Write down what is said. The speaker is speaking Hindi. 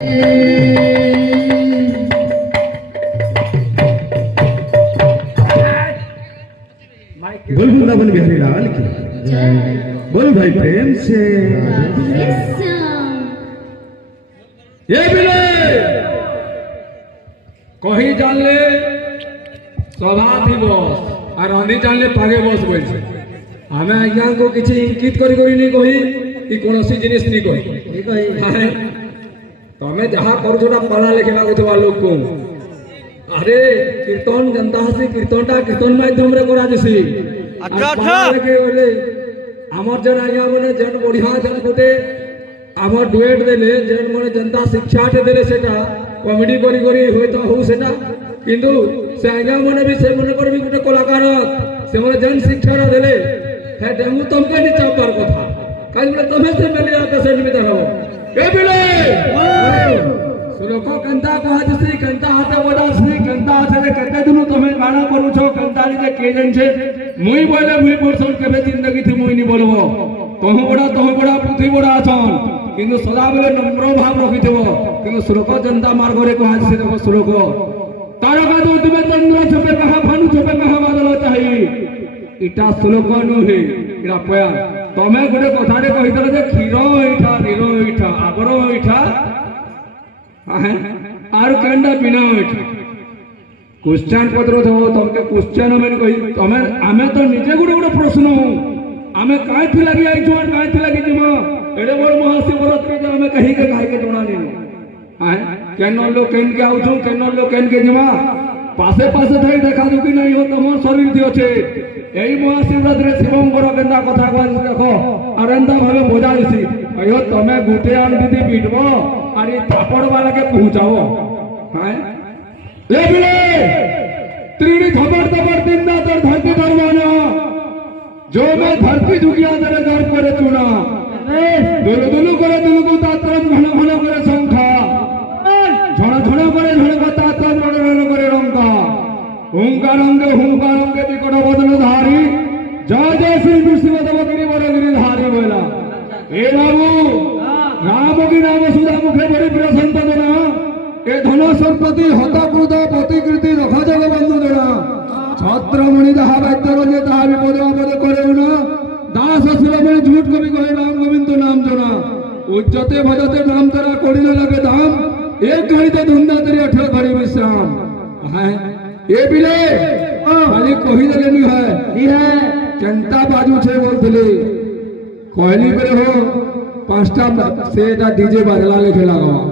बोल वृंदावन बिहारी लाल की बोल भाई प्रेम से ये बिले कही जानले सभा थी बस और अंधी जानले पागे बस बोल हमें आज्ञा को किसी इंकित करी नहीं कही कि कौन सी जिनिस नहीं कही तमें जहाँ करुछा पढ़ा लिखा को लोक को अरे कीर्तन जनता हसी कीर्तनटा कीर्तन माध्यम रे करा जसी आमर जन आज्ञा माने जन बढ़िया जन गोटे आमर डुएट देले जन माने जनता शिक्षा टे देले सेटा कॉमेडी करी करी होय तो हो सेटा किंतु से आज्ञा माने भी से माने पर भी गोटे कलाकार से माने जन शिक्षा रे देले हे डेमु तुमके नि चापर कथा काई बोले तमे से मेलिया पेशेंट भी देखो के बिले सुलोको कंता को हाजसी कंता हाते वडासी कंता हाते कते दुनु तमे गाना करू छो कंता जे के जन छे मुई बोले मुई परसन केबे जिंदगी थी मुई नि बोलबो तोह बड़ा पृथ्वी बड़ा अछन किंतु सदा बेले नम्र भाव रखिथबो किंतु सुलोको जनता मार्ग रे को हाजसी देखो सुलोको तारका दो तुमे चंद्र छपे कहा भानु छपे कहा बादल चाहि इटा सुलोको नु हे इरा पया तमे गोटे कथा रे कहितल जे क्षीर एठा नीर एठा आबर एठा आर कंडा बिना एठा क्वेश्चन पत्र थो तमके क्वेश्चन में कहि तमे आमे तो निजे गोटे गोटे प्रश्न आमे काहे थी लागि आई छोड़ काहे थी लागि जिमा एडे बड़ महाशिवरात्रि जे आमे कहि के जोना नहीं केन लो केन के आउछु केन लो केन के जिमा पासे पासे थई देखा दु कि नहीं हो तमर शरीर थी अछि एई महाशिवरात्रि शिवंकर केंदा कथा कहल देखो अरंदा भावे बोझा दिसी अयो तमे गुटे आन दीदी पीटबो अरे थापड़ वाला के पहुंचाओ हैं ले बिले त्रिणी खबर तबर दिन ना तर धरती दरवाना जो मैं धरती झुकिया तेरे घर करे चुना दुलु दुलु करे दुलु को तात्रम घन घन करे संखा झण झण करे झण को तात्रम रण रण करे रंका हुंकारांगे विकट बदन धारी जय जय श्री विष्णुदेव गिरिवरगिरी धारी बोला ए बाबू राम की नाम सुधा मुखे बड़ी प्रिय संतना ए धन संपत्ति हता क्रोध प्रतिकृति रखा जग बंधु जना छत्रमणि जहा वैद्य जे ताहा विपद आपद करे न दास शिरोमणि झूठ कवि कहे राम गोविंद नाम जना उच्चते भजते नाम तेरा कोड़ी न लगे दाम एक घड़ी धुंधा तेरी 18 घड़ी विश्राम है ये बिले खाली कही देले नी है केंता बाजू छे बोलथले कहली बेरे हो पांचटा से डीजे बाजला लेके लगावा